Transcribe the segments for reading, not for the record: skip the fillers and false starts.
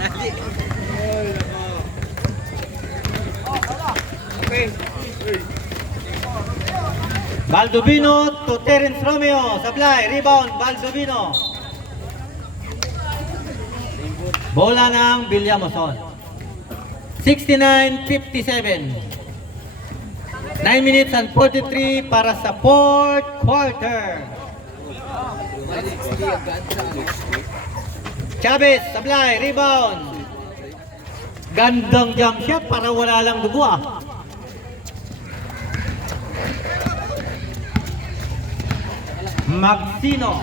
Okay. Baldovino to Terence Romeo. Sablay. Rebound. Baldovino. Bola ng Villamoson. 69-57. 9 minutes and 43 para sa fourth quarter. Chavez, Sablay, rebound. Gandang jump shot para wala lang dugo ah. Magsino.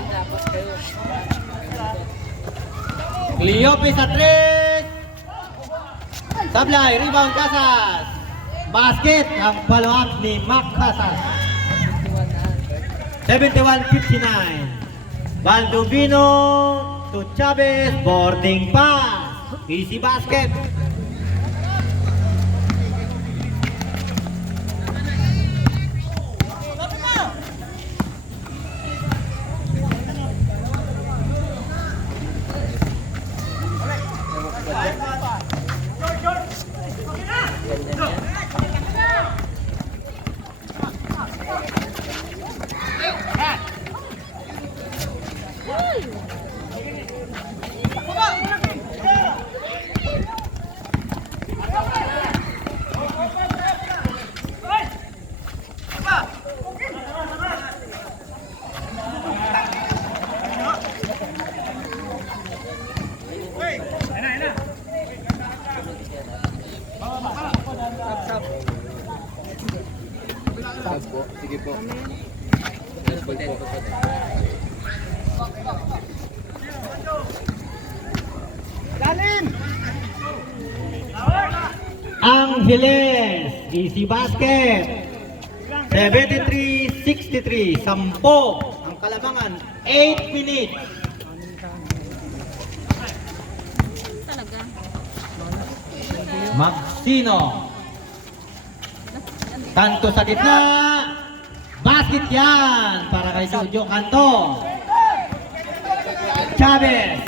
Cleope sa 3. Sablay, rebound Casas. Basket ang follow up ni Mac Casas. 71-59. Baldovino to Chavez, boarding pass. Easy basket. Sige po. Angeles, easy basket. 73-63, 10 ang Kalamangan, 8 minutes. Talaga. Magsino. Kanto sa gitna. Basket yan para kay Jojo Kanto. Chavez.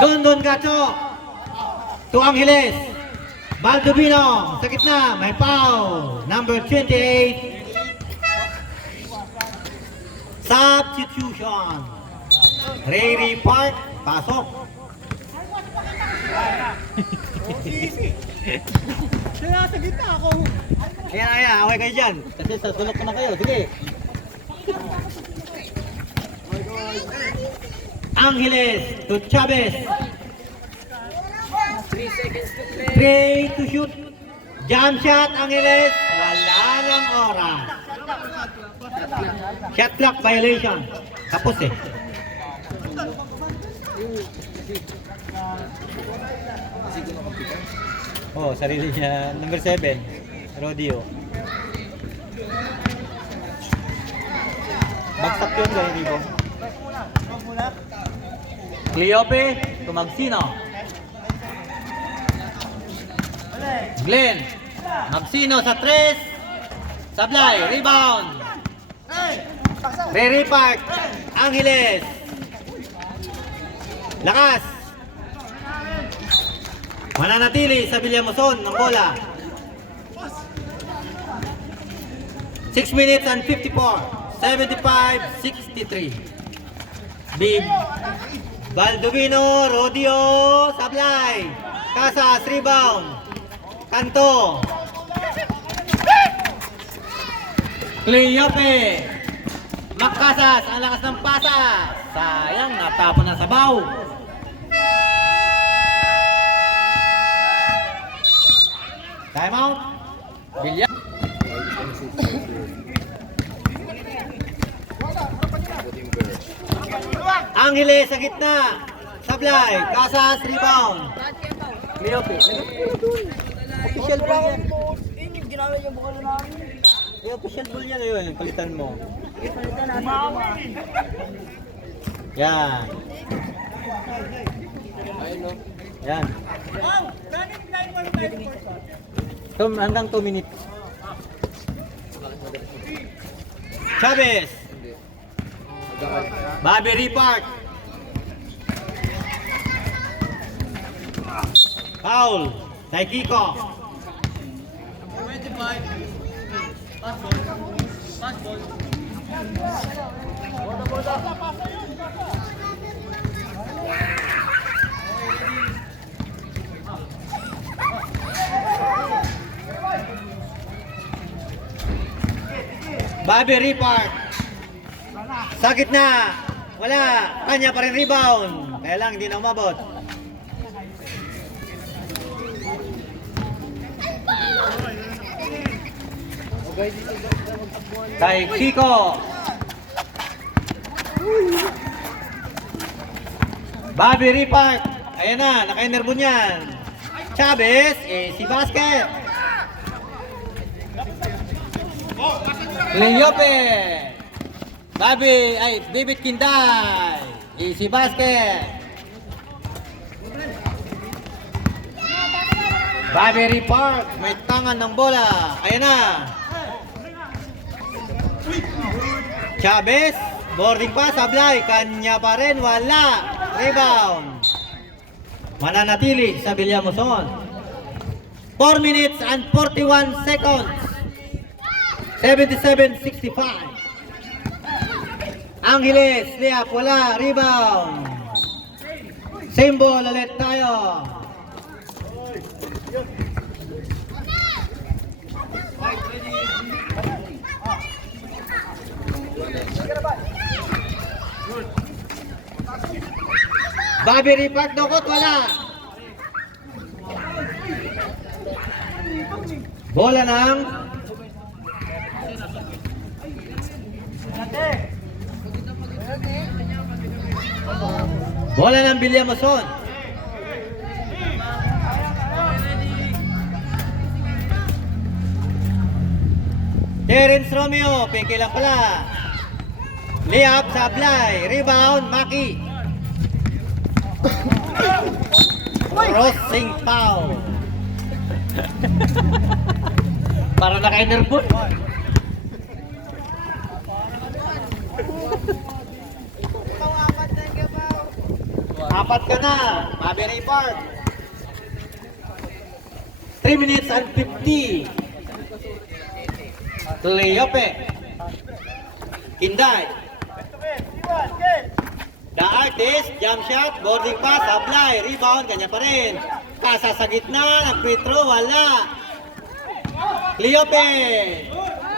Don Gacho. To Angeles. Baldovino sa gitna. May foul. Number 28. Substitution. Ray Park. Pasok. Kaya sa gitna ako. Kaya, away kayo dyan. Kasi sa tulok ko na kayo. Sige. Angeles to Chavez. 3 seconds to play. 3 to shoot. Jump shot, Angeles. Wala ng oras. Shot clock violation. Tapos eh. Oh, sarili niya. Number 7. Rodeo. Bagsak yun, gano'n dito. Cleope, Magsino. Glenn. Magsino sa 3. Sablay, rebound. Ray Park. Angeles. Lakas. Mananatili sa Villamoson ng bola. 6 minutes and 54. 75-63. Big Baldovino, Rodeo, Sablay. Casas, rebound. Kanto. Cleope. Macasas, ang lakas ng pasa. Sayang, natapon na sabaw. Time out. Bilya. Angeles sa gitna. Sablay. Casas, rebound. Cleope. Official ball yan. Yung ginamit yung bukalo namin. Eh, official ball yan yun. Palitan mo. Palitan natin. Yan. Yan. Hanggang 2 minutes. Chavez. Bobby Ripart. Foul. Kay Kiko. Bobby Ripart. Sa gitna. Wala. Kanya pa rin rebound. Kaya lang hindi na umabot. Kay Kiko. Bobby Ripart. Ayan na. Naka-enerbo niyan. Chavez. Si basket. Leope. David Kinday. Easy basket. Bobby Ripart. May tangan ng bola. Ayan na. Chavez. Boarding pass. Sablay. Kanya pa rin. Wala. Rebound. Mananatili sa Villamuson. 4 minutes and 41 seconds. 77-65. Angeles, layup, wala, rebound. Same ball ulit tayo. Bobby Ripart, dokot, wala. Bola ng Villamuson. Terence Romeo, pinky lang pala. Layup, sablay, rebound, Maki. Crossing foul. Para naka-enerbon. Apat ka na, Bobby Ripart. 3 minutes and 50. Leope. Kinday. The artist, jump shot, boarding pass, sablay, rebound, ganyan pa rin. Kasa sa gitna, free throw, wala. Leope.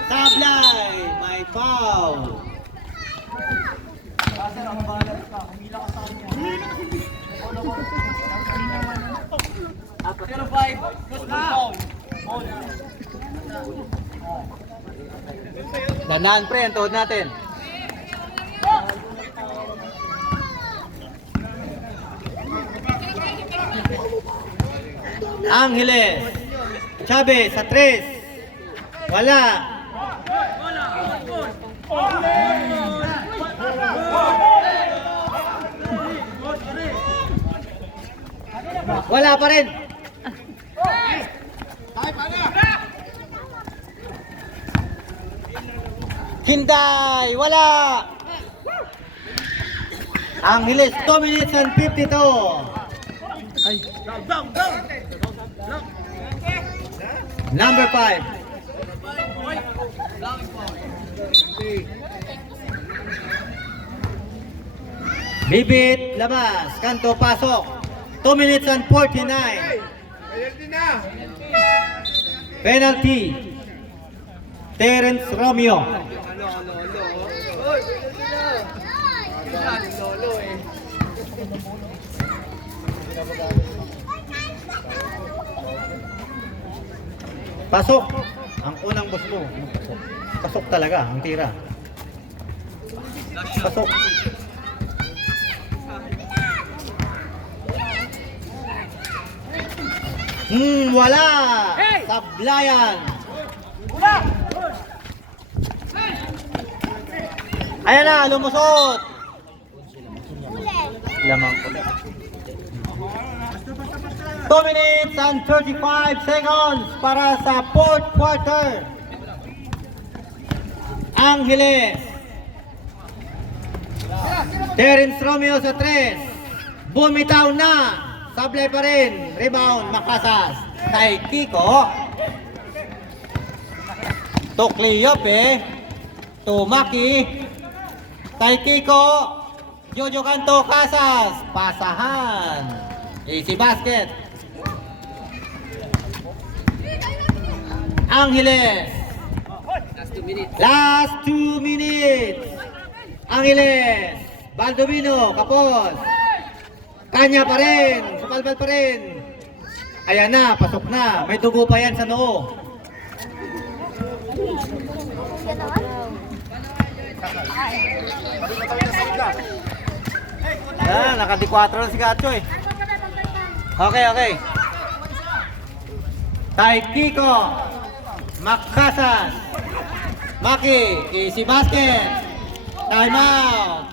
Sablay, may foul. Danaan pre, ang tuhod natin. Angeles. Chavez sa 3. Wala. Wala pa rin. Kinday, wala. Angeles, 2 minutes and 52. Number 5. Bibit, labas. Kanto, pasok. 2 minutes and 49. Penalty. Terence Romeo. Pasok. Ang unang boss mo. Pasok. Pasok talaga. Ang tira. Pasok. Wala. Sablayan. Wala. Ayan na, lumusot. Lamang ko. 2 minutes and 35 seconds para sa 4th quarter. Angeles. Terence Romeo sa 3. Bumitaw na. Sablay pa rin. Rebound, Makasas. Kay Kiko. To Cleope. To Maki. Kay Kiko. Jojo Canto, Casas. Pasahan. Easy basket. Angeles. Last 2 minutes. Angeles. Baldovino, kapos. Kanya pa rin. Supalbal pa rin. Ayan na, pasok na. May dugo pa yan sa noo. Yan, naka-4 na si Gacho eh. Okay. Tay Kiko. Makasas. Maki. Easy basket. Time out.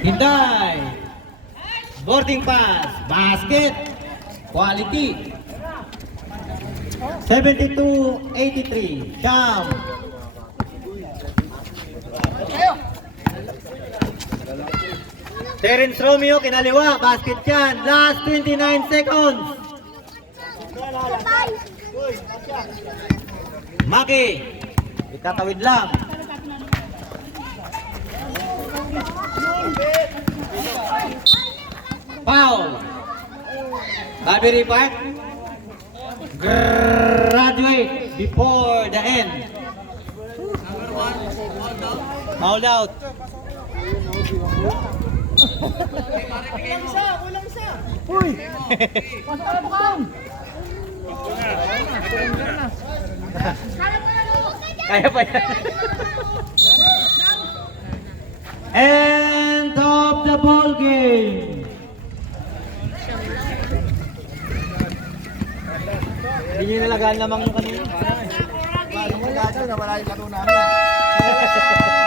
Hinday. Boarding pass. Basket. Quality. 72-83. Sham. Terence Romeo, kinaliwa. Basket yan. Last 29 seconds. Maki. Itatawid lang. Foul. Barbary Park. Graduate before the end. Fouled out. Kulang isa. Uy! Pantala bukan. Kaya pa yan. End of the ball game. Hindi nyo nalagaan lamang yung kanina. Wala yung laro na wala yung laro namin.